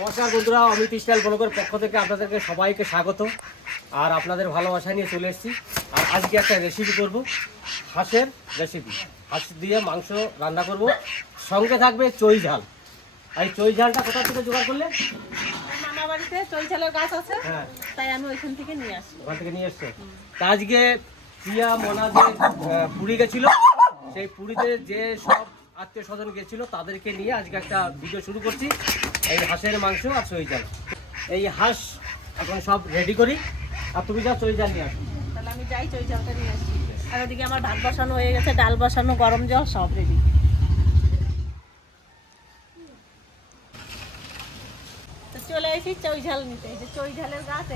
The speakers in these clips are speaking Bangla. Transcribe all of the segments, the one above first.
নমস্কার বন্ধুরা, অমিত স্টাইল ব্লগের পক্ষ থেকে আপনাদেরকে সবাইকে স্বাগত। আর আপনাদের ভালোবাসা নিয়ে চলে এসেছি। আর আজকে একটা রেসিপি করব, হাঁসের রেসিপি। হাঁস দিয়ে মাংস রান্না করব, সঙ্গে থাকবে চই ঝাল। এই চই ঝালটা কোথা থেকে জোগাড় করলে? মামা বাড়িতে চই ঝালের গাছ আছে, হ্যাঁ, তাই আমি ওইখান থেকে নিয়ে আসি। ওখান থেকে নিয়ে এসছো। তা আজকে প্রিয়া মোনা যে পুরী গেছিল, সেই পুরীতে যে সব আত্মীয় স্বজন গেছিলো তাদেরকে নিয়ে আজকে একটা ভিডিও শুরু করছি। এই হাঁসের মাংস আর চই ঝাল। এই হাঁস এখন সব রেডি করি, আর তুমি যা চই ঝাল নিয়ে আসো। তাহলে আমি যাই চই ঝালটা নিয়ে আসি। আর ওদিকে আমার ভাত বসানো হয়ে গেছে, ডাল বসানো, গরম জল সব রেডি। তো চলে এসেছি চই ঝাল নিতে। এই যে চই ঝালের গাছ,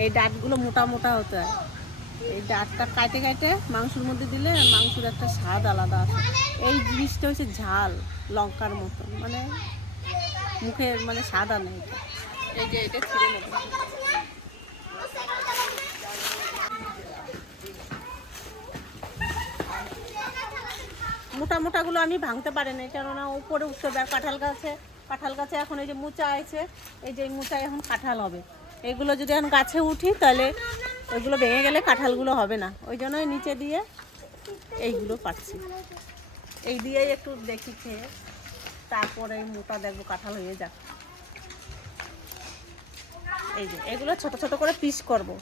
এই ডাঁটগুলো মোটা মোটা হতে হয়। এই ডাঁটটা কাটে কাটে মাংসের মধ্যে দিলে মাংসের একটা স্বাদ আলাদা আসে। এই জিনিসটা হচ্ছে ঝাল, লঙ্কার মতন, মানে মুখে মানে স্বাদ আনে এটা। এই যে এটা ছিঁড়ে নেব। মোটা মোটাগুলো আমি ভাঙতে পারি না, কেননা উপরে উঠতে হবে। আর কাঁঠাল গাছে এখন এই যে মুচা আছে, এই যে মুচায় এখন কাঁঠাল হবে। এগুলো যদি এখন গাছে উঠি তাহলে ওইগুলো ভেঙে গেলে কাঁঠালগুলো হবে না, ওই জন্যই নিচে দিয়ে এইগুলো পাচ্ছি। এই দিয়েই একটু দেখি খেয়ে, তারপরে মোটা দেখবো কাঁঠাল হয়ে যাক। এই যে এগুলো ছোট ছোট করে পিস করবো,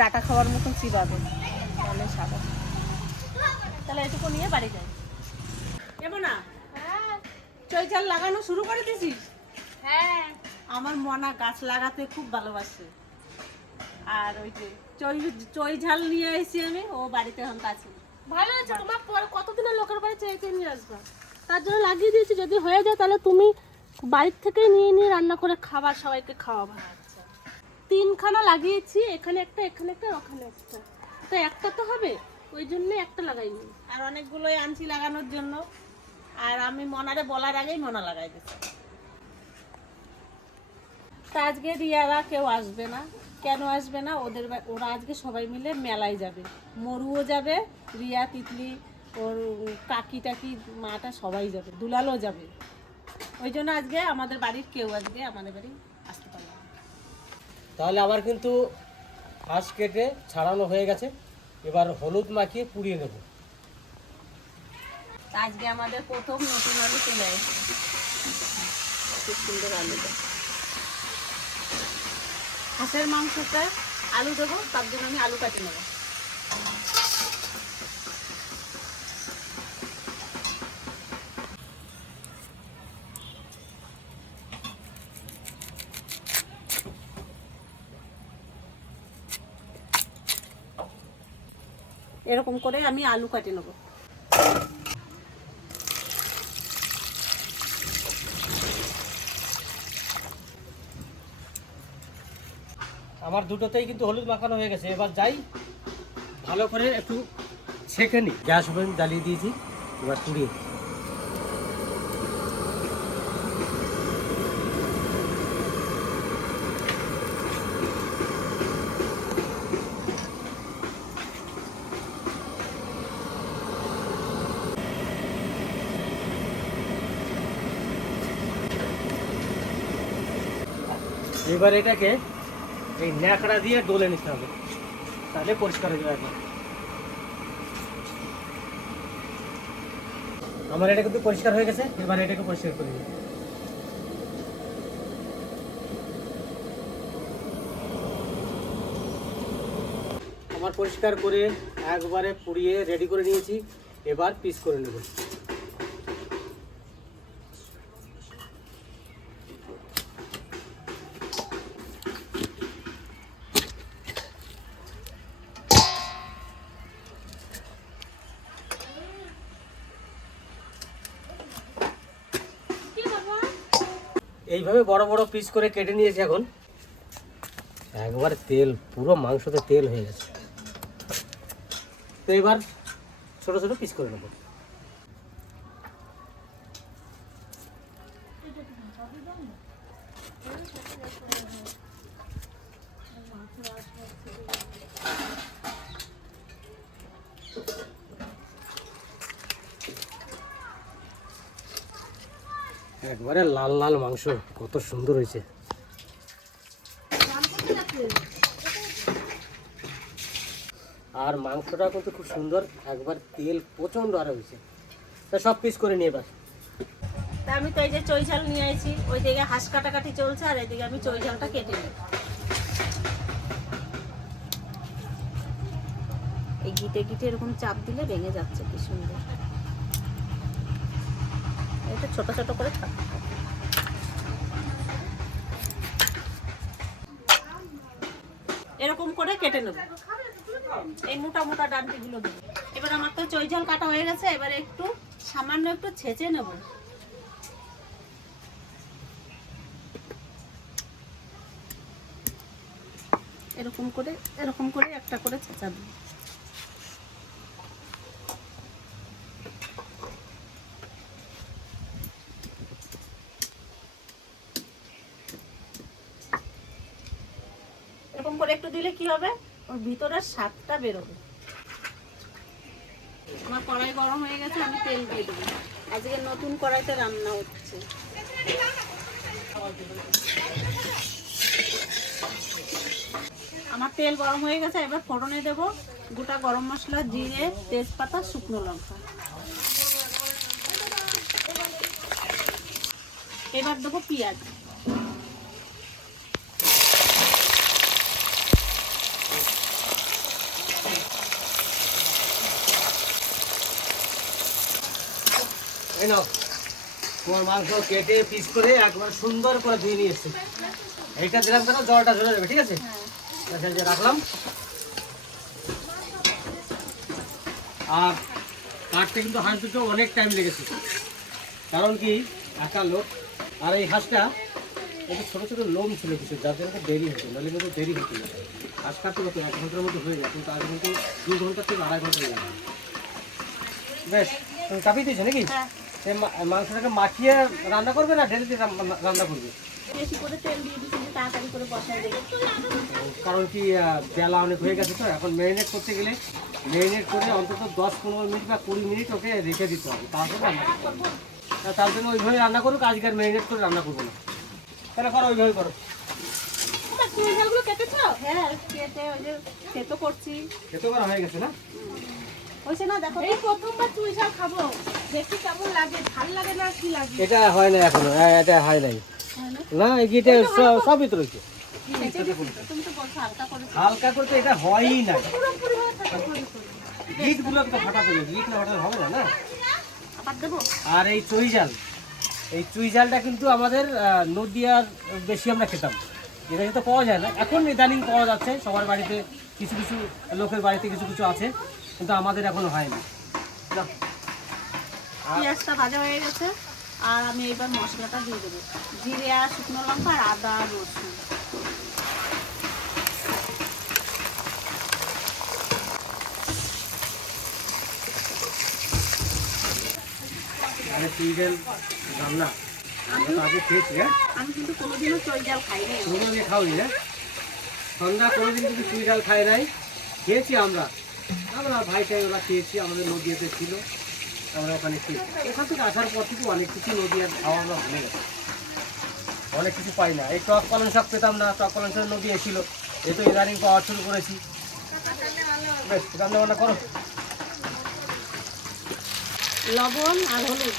ডাটা খাওয়ার মতন চিবাবো, তাহলে সাদা। তাহলে এটুকু নিয়ে বাড়ি যাই। কেমন না? চই ঝাল লাগানো শুরু করে দিছিস? হ্যাঁ, আমার মনা গাছ লাগাতে খুব ভালোবাসে। আর ওই যে চই ঝাল নিয়ে এসেছি আমি, ও বাড়িতে এখন কাছে। ভালো হয়েছে, তোমার পর কতদিনের লোকের বাড়ি চেয়ে নিয়ে আসবা, তার জন্য লাগিয়ে দিয়েছি। যদি হয়ে যায় তাহলে তুমি বাড়ির থেকেই নিয়ে নিয়ে রান্না করে খাবার, সবাইকে খাওয়াবা। আচ্ছা, 3খানা লাগিয়েছি, এখানে একটা, এখানে একটা, ওখানে একটা। তো একটা তো হবে, ওই জন্য একটা লাগাইনি। আর অনেকগুলোই আনছি লাগানোর জন্য। আর আমি মনারে বলার আগেই মনা লাগাই দিচ্ছি। তা আজকে রিয়ারা কেউ আসবে না। কেন আসবে না? ওরা আজকে সবাই মিলে মেলায় যাবে। মরুও যাবে, রিয়া, তিতলি, ওর কাকি টাকি, মাটা সবাই যাবে, দুলালও যাবে। ওই জন্য আজকে আমাদের বাড়ির কেউ আজকে আমাদের বাড়ি আসতে পারবে না। তাহলে আমার কিন্তু হাঁস কেটে ছাড়ানো হয়ে গেছে, এবার হলুদ মাখিয়ে পুড়িয়ে নেব। আজকে আমাদের প্রথম নতুন আলু চলে এসেছে, খুব সুন্দর আলুটা। হাঁসের মাংসটা আলু দেবো, তার জন্য আমি আলু কাটি নেবো। এরকম করে আমি আলু কাটি নেবো। আমার দুটোতেই কিন্তু হলুদ মাখানো হয়ে গেছে। এবার যাই ভালো করে একটু ছেঁকে নিই। গ্যাস ওভেন জ্বালিয়ে দিয়েছি, এবার পুড়িয়ে দিই। এবার এটাকে এই ন্যাকড়া দিয়ে ডলে নিতে হবে, তাহলে পরিষ্কার হয়ে যাবে। আমার এটা কিন্তু পরিষ্কার হয়ে গেছে, এবার এটাকে পরিষ্কার করে দিই। আমার পরিষ্কার করে একবারে পুড়িয়ে রেডি করে নিয়েছি, এবার পিস করে নেব। এইভাবে বড় বড় পিস করে কেটে নিয়েছি। এখন একবার তেল, পুরো মাংসতে তেল হয়ে গেছে। তো এবার ছোট ছোট পিস করে নেব। একবারে লাল লাল মাংস, কত সুন্দর হয়েছে। আর মাংসটা কিন্তু খুব সুন্দর, একবার তেল প্রচন্ড আরো হয়েছে। তা সব পিস করে নিয়ে এবার। তা আমি তো এই যে চই ঝাল নিয়ে আইছি, ওই দিকে হাঁস কাটাকাটি চলছে আর এদিকে আমি চই ঝালটা কেটে নিই। এই গিটে গিটে এরকম চাপ দিলে ভেঙে যাচ্ছে, কি সুন্দর। এটা ছোট ছোট করে কাটতে হবে। এরকম করে কেটে নেব, এই মোটা মোটা ডান্টিগুলো দেবো। এবার আমার তো চই ঝাল কাটা হয়ে গেছে, এবারে একটু সামান্য একটু ছেঁচে নেব। এরকম করে একটা করে ছেঁচা দেব। এরকম করে একটু দিলে কি হবে, ওর ভিতরের স্বাদটা বেরোবে। আমার কড়াই গরম হয়ে গেছে, আমি তেল দিয়ে দেবো। আজকে নতুন কড়াইতে রান্না হচ্ছে। আমার তেল গরম হয়ে গেছে, এবার ফোড়নে দেব গোটা গরম মশলা, জিরে, তেজপাতা, শুকনো লঙ্কা। এবার দেবো পেঁয়াজ। এই নাও তোমার মাংস কেটে পিস করে একবার সুন্দর করে ধুয়ে নিয়ে এসছি। এইটা দিলাম কেন, জলটা ঝরে যাবে, ঠিক আছে? এই যে রাখলাম। আর কাটতে কিন্তু হাঁস দুটো অনেক টাইম লেগেছে, কারণ কি একা লোক। আর এই হাঁসটা একটু ছোটো ছোটো লোম ছিল কিছু, যার জন্য দেরি হতো, নাহলে কিন্তু দেরি হতো না। হাঁস কাটতে হতো 1 ঘন্টার মধ্যে হয়ে যায়, কিন্তু আজ কিন্তু 2 ঘন্টা থেকে 2.5 ঘন্টা লাগে। বেশ, তুমি চাপিয়ে দিয়েছো নাকি? এই মাংসটাকে মাখিয়ে রান্না করবে না ঢেলে দিয়ে রান্না করবে? বেশি করে তেল দিয়ে দিচ্ছি, তাড়াতাড়ি করে বসাই দেবো। কারণ কি বেলা অনেক হয়ে গেছে, তো এখন ম্যারিনেট করতে গেলে ম্যারিনেট করে অন্তত 10-15 মিনিট বা 20 মিনিট ওকে রেখে দিতে হবে, তারপরে রান্না করতে হবে। তার জন্য ওইভাবে রান্না করুক, আজকে আর ম্যারিনেট করে রান্না করবো না। তাহলে করো, ওইভাবে করো। চুই ঝালগুলো কেটেছো? হ্যাঁ কেটে ওই যে সেতো করছি। এত করা হয়ে গেছে না? হয়েছে না? দেখো এই প্রথমবার চুই ঝাল খাবো, দেখি কেমন লাগে, ভাল লাগে না কি লাগে। এটা হয় না এখনো, এটা হয় নাই না, এটা সবই তো রয়েছে। তুমি তো বলছো হালকা করে। হালকা করতে এটা হয়ই না, পুরোপুরি ভাবে থাকে পুরোপুরি। গিটগুলো তো ফাটাতে হবে, গিট না ফাটাতে হবে না না। আবার দেবো। আর এই চুই ঝালটা কিন্তু আমাদের নদীয়ার বেশি আমরা খেতাম, এটা তো পাওয়া যায় না এখন, ইদানিং পাওয়া যাচ্ছে সবার বাড়িতে, কিছু কিছু লোকের বাড়িতে কিছু কিছু আছে, কিন্তু আমাদের এখনো হয়নি। পেঁয়াজটা ভাজা হয়ে গেছে, আর আমি এবার মশলাটা দিয়ে দেবো। জিরে আর শুকনো লঙ্কা আর আদা আর রসুন। মানে চুই ঝাল রান্না আমরা তো আগে খেয়েছি। হ্যাঁ, আমি কিন্তু কোনোদিনও চই ঝাল খাই নাই। তুমি আগে খাওনি না? সন্ধ্যা কোনোদিন কিন্তু চুই ঝাল খাই নাই, খেয়েছি আমরা ভাইটাই ওরা খেয়েছি, আমাদের নদীয়াতে ছিল, আমরা ওখানে খেয়েছি। ওখান থেকে আসার পর থেকে অনেক কিছু নদীয়ার খাওয়া আমরা ভুলে গেছি, অনেক কিছু পাই না। এই টক পালং শাক পেতাম না, টক পালং শাক নদী ছিল, এ তো ইদানিং পাওয়া শুরু করেছি। বেশ, রান্না বান্না করো। লবণ আর হলুদ।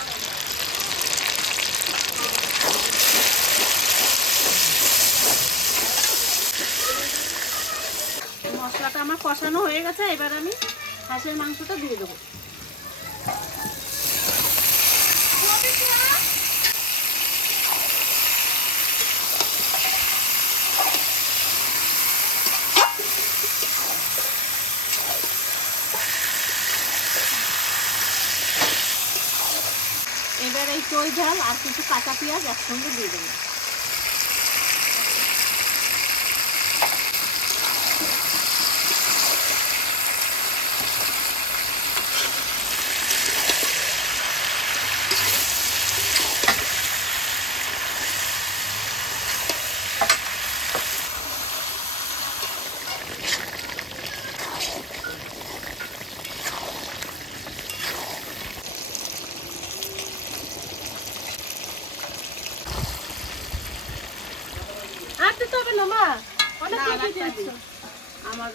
মশলাটা আমার কষানো হয়ে গেছে, এবার আমি হাঁসের মাংসটা দিয়ে দেবো। এবার এই চই ঝাল আর কিছু কাঁচা পেঁয়াজ একসঙ্গে দিয়ে দেবো। মা? অনেক না, কি আলাদা দিয়েছো? দিই। আমার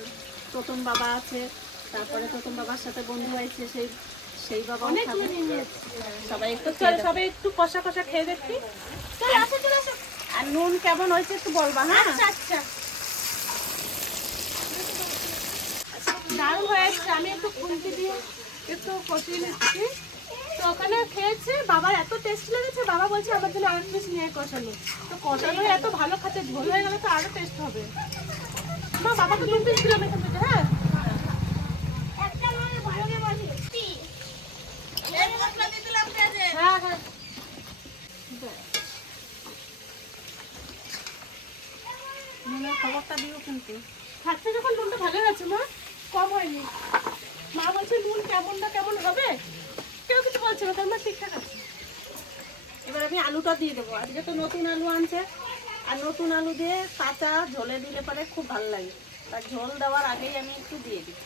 প্রথম বাবা আছে, তারপরে প্রথম বাবার সাথে বন্ধু হয়েছে, সেই বাবা অনেক তুমি নিয়ে নিয়েছো। সবাই একটু চলো খেয়ে দেখো। সবাই একটু কষা কষা খেয়ে দেখি। চলো আসো চলে আসো। আর নুন কেমন হয়েছে একটু বলবা, হ্যাঁ? আচ্ছা আচ্ছা, দারুণ হয়েছে। আমি একটু খুন্তি দিয়ে একটু কষিয়ে নিচ্ছি। তো ওখানে খেয়েছে, বাবার এত টেস্ট লেগেছে, বাবা বলছে আমার জন্য আরেক পিস নিয়ে কষানো। তো কষানো এত ভালো খেতে, ঝোল হয়ে গেলে তো আরো টেস্ট হবে। মা বাবাকে 2 পিস দিলাম এখান থেকে, হ্যাঁ। হ্যাঁ হ্যাঁ, নুনের খবরটা দিও কিন্তু। খাচ্ছে যখন নুনটা ভালো হয়েছে মা, কম হয়নি। মা বলছে নুন কেমন না কেমন হবে, কেউ কিছু বলছে না, তার মা ঠিকঠাক আছে। এবার আমি আলুটা দিয়ে দেবো। আজকে তো নতুন আলু আনছে, আর নতুন আলু দিয়ে কাঁচা ঝোলে দিলে পরে খুব ভালো লাগে। তার ঝোল দেওয়ার আগেই আমি একটু দিয়ে দিই।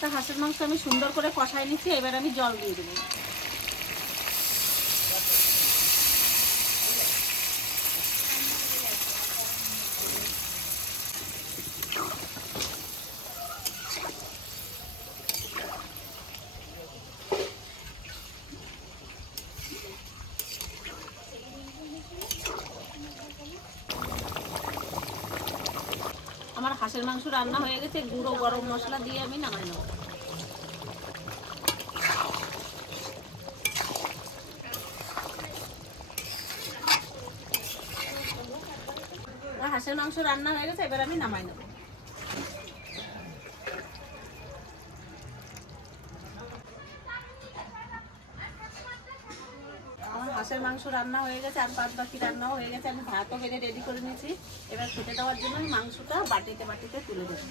তা হাঁসের মাংস আমি সুন্দর করে কষাই নিচ্ছি, এবার আমি জল দিয়ে দেবো। আমার হাঁসের মাংস রান্না হয়ে গেছে, গুঁড়ো গরম মশলা দিয়ে আমি নামাই নেবো। আমার হাঁসের মাংস রান্না হয়ে গেছে, এবার আমি নামাই নেবো। আমার হাঁসের মাংস রান্না হয়ে গেছে, আর বাদ বাকি রান্নাও হয়ে গেছে। আমি ভাতও বেড়ে রেডি করে নিয়েছি। এবার খেতে দেওয়ার জন্য আমি মাংসটা বাটিতে বাটিতে তুলে দেবো।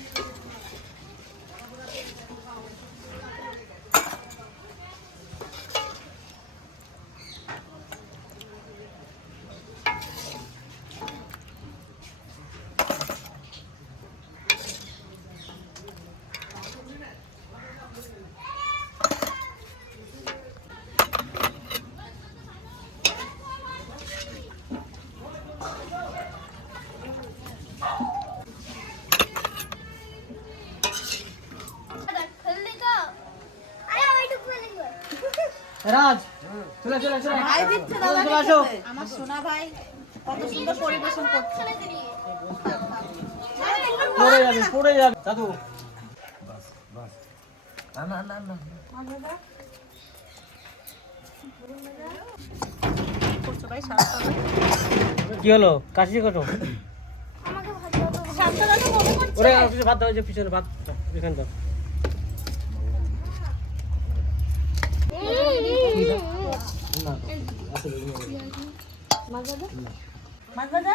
রাজ চলে চলে চলে ভাই দিচ্ছে চলে দাদা, আসো। আমার সোনা ভাই কত সুন্দর পরিবেশন করছে। পড়ে যাবে পড়ে যাবে দাদু। করছো ভাই, সারাটা কি হলো কাশি কত? সাতটা দাদা মনে করছে। ওরে আর কিছু ভাত দাও, যে পিছনে ভাত দাও, এখানে দাও। মাছ ভাজা? মাছ ভাজা?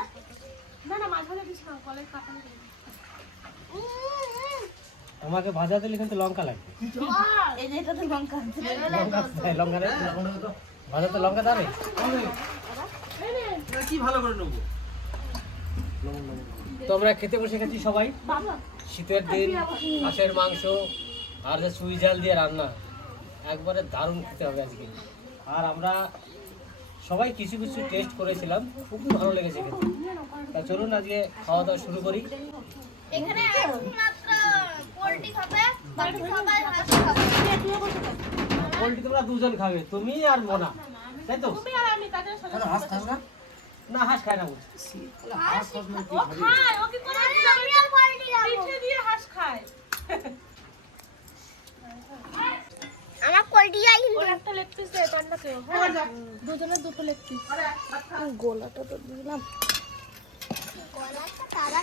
না না, মাছ ভাজা দিস না, কলের কাঁঠালি দিবি। আমাকে ভাজা দিলে কিন্তু লঙ্কা লাগবে। এই যে এটা তো লঙ্কা আছে। লঙ্কা দেয়, লঙ্কা দেয়। ভাজা তো লঙ্কা দেবে। তো আমরা খেতে বসে গেছি সবাই। শীতের দিন হাঁসের মাংস আর যে সুই জাল দিয়ে রান্না, একবারে দারুণ খেতে হবে আজকে। আর আমরা সবাই কিছু কিছু টেস্ট করেছিলাম, খুবই ভালো লেগেছে খেতে। তা চলুন আজকে খাওয়া দাওয়া শুরু করি। এখানে একমাত্র পোল্ট্রি খাবে, বাকি সবাই হাঁস খাবে। পোল্ট্রি তোমরা দুজন খাবে, তুমি আর মোনা, তাই তো? তুমি আর আমি তাদের সাথে না হাঁস খায় না বলছি। ও খায়, ও কি করে আমি আর পোল্ট্রি খাবো। পিঠে দিয়ে হাঁস খায়। আমার পোল্ট্রি আই ওর একটা লেগ পিস দে, তার না কেউ। দুজনের দুটো লেগ পিস। গোলাটা তো দিলাম। গলাটা তারা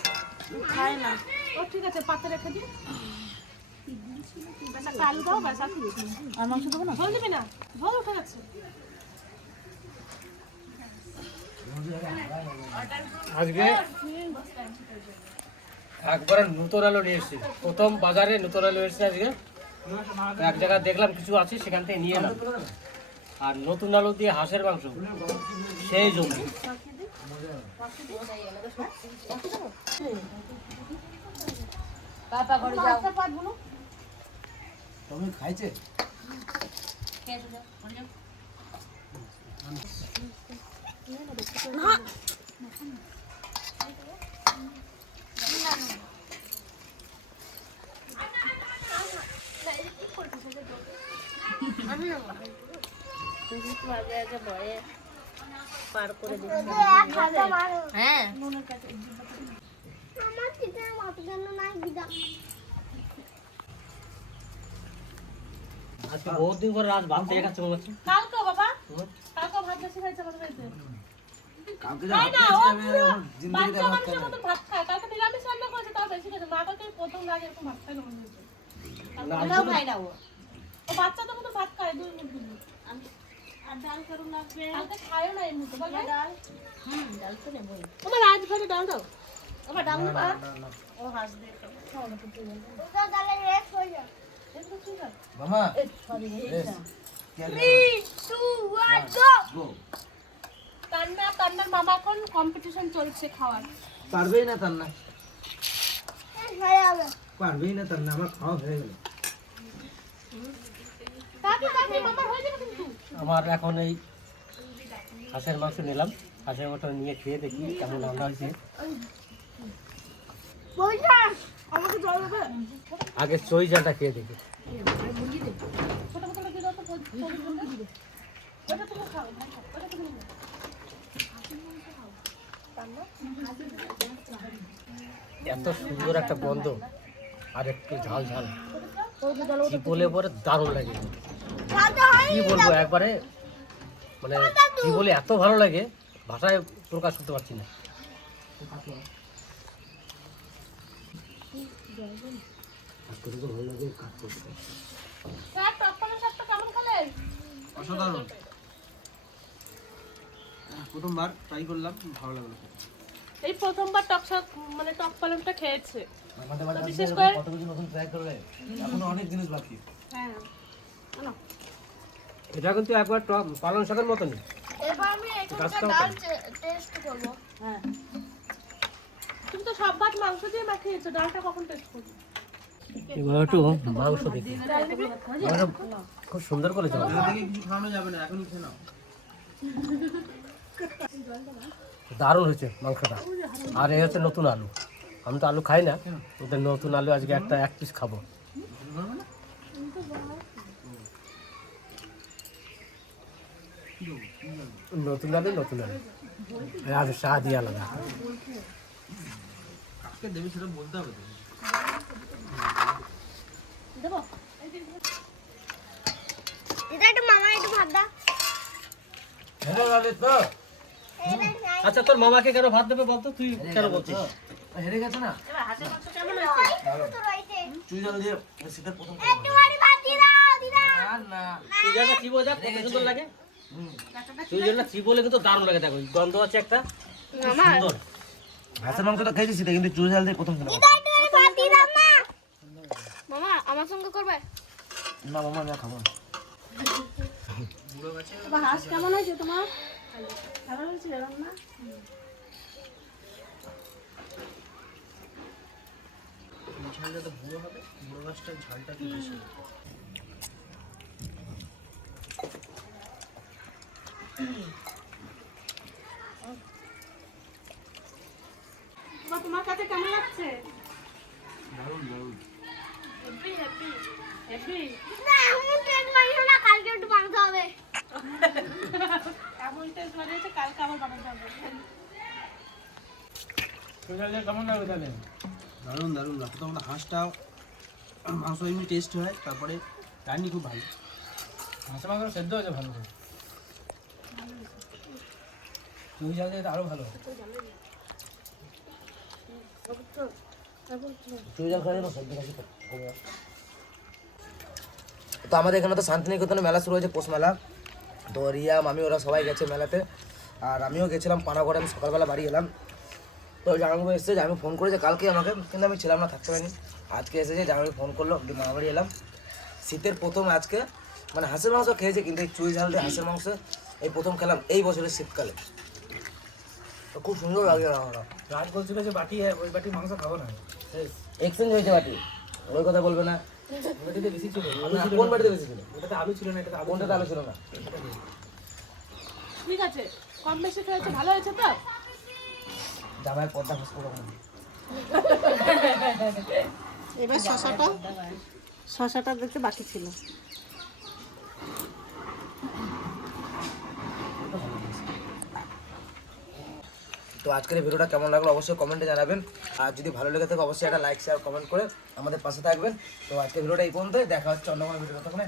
খায় না। ও ঠিক আছে, পাতে রেখে দিই। ব্যাস একটা আলু দাও, ব্যাস আর কিছু না। আর মাংস দেবো না? ঝোল দিবি না? ঝোল উঠে গেছে। আজকে একবারে নতুন আলু নিয়ে এসেছি, প্রথম বাজারে নতুন আলু এসেছে আজকে। তো এক জায়গায় দেখলাম কিছু আছে, সেখান থেকে নিয়ে এলাম। আর নতুন আলু দিয়ে হাঁসের মাংস সেই জন্য ভাতটা পাতবো না। তুমি খাইছে তুই একটু আগে আগে ভয়ে পার করে দিচ্ছি। হ্যাঁ আমার চিকেন মত জন্য নাই দিদা আজকে বহুত দিন পরে রাত ভাত খেয়ে খাচ্ছে মনে হচ্ছে। কালকে বাবা, কালকে ভাত বেশি খাইছে আমাদের বাড়িতে। কালকে তাই না, ও পুরো জিন্দগিতে বাচ্চা ভাত মানুষের মতন ভাত খায়। কালকে নিরামিষ রান্না করেছে, তাও বেশি খেয়েছে। মা কালকে প্রথম আগে এরকম ভাত খাই না মনে হয়েছে। ওটাও খায় না ও। ও বাচ্চাদের মতো ভাত খায়, দুই মুঠ দুই মুঠ। আর ডাল করুন লাগবে। কালকে খায়ও না এই মুহূর্তে, বলো? ডাল তো নেবই। তোমার আজ ভাবে ডাল দাও। আমার ডাল দাও আর ও হাঁস দিয়ে খাও না কিন্তু। ওটা তাহলে রেস্ট হয়ে যাবে এগুলো ঠিক আছে। মামা সরি, রেস 3 2 1 গো গো কান্নার মামা এখন কম্পিটিশন চলছে খাওয়ার। পারবেই না তার না হয়ে যাবে পারবেই না তার না আমার খাওয়া হয়ে গেল কাকি মামা হয়ে যাবে কিন্তু। আমার এখন এই হাঁসের মাংস নিলাম, হাঁসের মাংস নিয়ে খেয়ে দেখি কেমন রান্না হয়েছে। বলছা আমাকে জল দেবে? আগে চই জালটা খেয়ে দেখি। ছোট ছোট দিয়ে দাও তো, ওটা তুমি খাও, ওটা তুমি নাও। এত সুন্দর একটা গন্ধ আর একটু ঝাল ঝাল চিপলে পরে দারুণ লাগে। কি বলবো, একবারে মানে কি বলে এত ভালো লাগে, ভাষায় প্রকাশ করতে পারছি না। স্যার, টক পালের শাকটা কেমন খেলেন? অসাধারণ প্রথমবার ট্রাই করলাম ভালো লাগলো এই প্রথমবার টক শাক মানে টক পালনটা খেয়েছে। আমাদের তো বাড়িতে বিশেষ করে কত কিছু নতুন ট্রাই করবে এখনো অনেক জিনিস বাকি হ্যাঁ, এটা কিন্তু একবার পালং শাকের মতনই। এবার আমি এখানকার ডাল টেস্ট করব হ্যাঁ। তুমি তো সব ভাত মাংস দিয়ে মাখিয়েছো, ডালটা কখন টেস্ট করবে? এবার একটু মাংস দেখি, মাংসটা খুব সুন্দর করেছে। থেকে কিছু খাওয়ানো যাবে না এখনই খেয়ে নাও দারুণ হয়েছে মাংসটা। আর এই হচ্ছে নতুন আলু, আমি তো আলু খাই না, ওদের নতুন আলু আজকে এক পিস খাবো। নতুন আলু আর স্বাদই আলাদা। কাকে দেবে সেটা বলতে হবে তো দেবো? এটা একটু মামা একটু ভাত দাও হেরে গেলে তো আচ্ছা, তোর মামাকে কেন ভাত দেবে বলতো, তুই কেন বলছিস? হেরে গেছে না এবার হাঁসের মাংস কেমন আছে? তো রইছে চুই জল দিয়ে শীতের প্রথম একটু বাড়ি ভাত দিয়ে দাও দিদা আর না তুই জানা চিবো দেখ কত সুন্দর লাগে। তুই জানা চিবোলে কিন্তু দারুণ লাগে, দেখো গন্ধ আছে একটা সুন্দর। হাঁসের মাংসটা খেয়েছি শীতে কিন্তু চুই জল দিয়ে প্রথম খেলাম দিদা একটু ভাত দিয়ে দাও না মামা আমার সঙ্গে করবে না মামা না খাবো এবার হাঁস কেমন হয়েছে তোমার? ভালো হয়েছে রান্না? ঝালটা তো বুড়ো হবে বুড়ো গাছটার ঝালটা একটু বেশি এবার তোমার কাছে কেমন লাগছে? দারুণ দারুণ হেভি? না এমন টেস্ট মাইছো না কালকে একটু মাংস হবে এমন টেস্ট বানিয়েছে, কালকে আবার বানাতে হবে। কেমন লাগবে তাহলে দারুণ দারুণ লাগতো আমাদের হাঁসটা মাংস এমনি টেস্ট হয় তারপরে রান্নি খুব ভালো হাঁসের মাংস সেদ্ধ হয়েছে ভালো করে চুই জাল দিয়ে আরো ভালো চুই জাল খাওয়া সেদ্ধ তো আমাদের এখানে তো শান্তিনিকেতনে মেলা শুরু হয়েছে পৌষ মেলা তো রিয়া মামি ওরা সবাই গেছে মেলাতে আর আমিও গেছিলাম পানাগড়ে আমি সকালবেলা বাড়ি এলাম তো জামাইবাবু এসেছে জামাই ফোন করেছে কালকে আমাকে কিন্তু আমি ছিলাম না থাকতে পারিনি আজকে এসেছে জামাই ফোন করলো মামা বাড়ি এলাম শীতের প্রথম আজকে মানে হাঁসের মাংস খেয়েছে কিন্তু এই চুই ঝাল দিয়ে হাঁসের মাংস এই প্রথম খেলাম এই বছরের শীতকালে তো খুব সুন্দর লাগে আমার রাত বলছিল যে বাটি ওই বাটি মাংস খাবো না এক্সচেঞ্জ হয়েছে বাটি, ওই কথা বলবে না। বাটিতে বেশি ছিল, না, কোন বাড়িতে বেশি ছিল? ওটাতে আলু ছিল না, এটা আলু কোনটাতে আলো ছিল না? ঠিক আছে, কম বেশি খেয়েছে, ভালো হয়েছে তো? জামাইয়ের পর্দা ফস করে এবার শশাটা দেখতে বাকি ছিল। তো আজকের এই ভিডিওটা কেমন লাগলো অবশ্যই কমেন্টে জানাবেন, আর যদি ভালো লেগে থাকে অবশ্যই একটা লাইক শেয়ার কমেন্ট করে আমাদের পাশে থাকবেন। তো আজকের ভিডিওটা এই পর্যন্তই, দেখা হচ্ছে অন্য কোনো ভিডিও। তখন